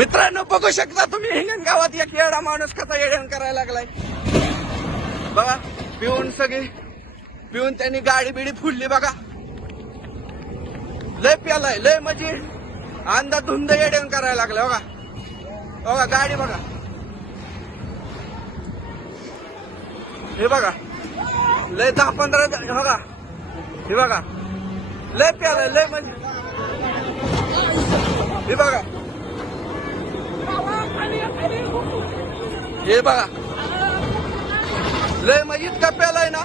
मित्रांनो बघू शकता तुम्ही हिंगण गावात एक येडा माणूस कसा येड्यान करायला लागलाय बघा. पिऊन त्यांनी गाडी बिडी फुडली बघा. लय प्यालाय लय म्हणजे अंधाधुंद येड्यान करायला लागलाय बघा. बघा गाडी बघा हे बघा लय 10-15 बघा हे बघा लय प्यालाय लय म्हणजे हे बघा हे बघा लय म्हणजे इतका प्यालाय ना.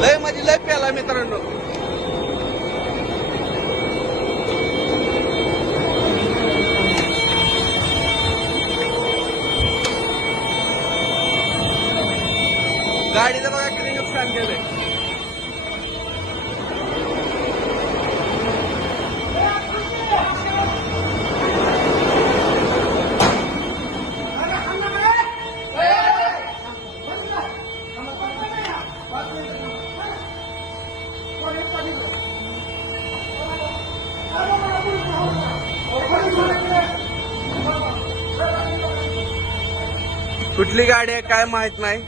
लय म्हणजे लय प्यालाय मित्रांनो. गाडीचं बघा किती नुकसान केलंय. कुठली गाडी आहे काय माहित नाही.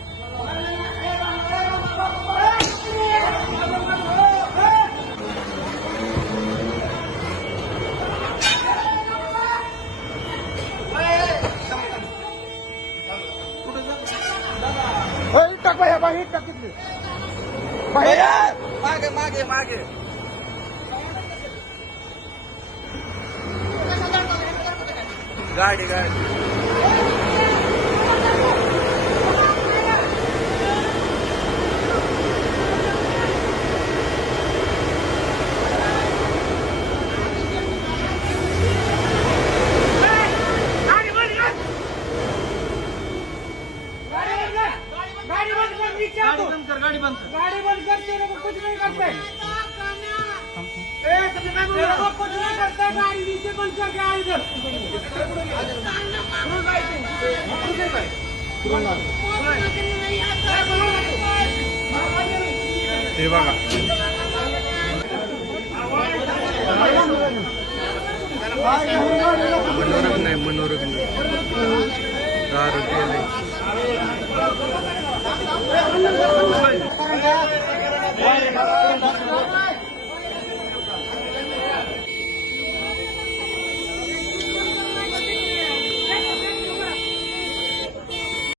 मागे मागे मागे गाडी गाड़ी बंद करते लोग कुछ नहीं करते कुछ नहीं करते गाड़ी नीचे बंद करके आ इधर हे बघा मनोरंजन दारू केले.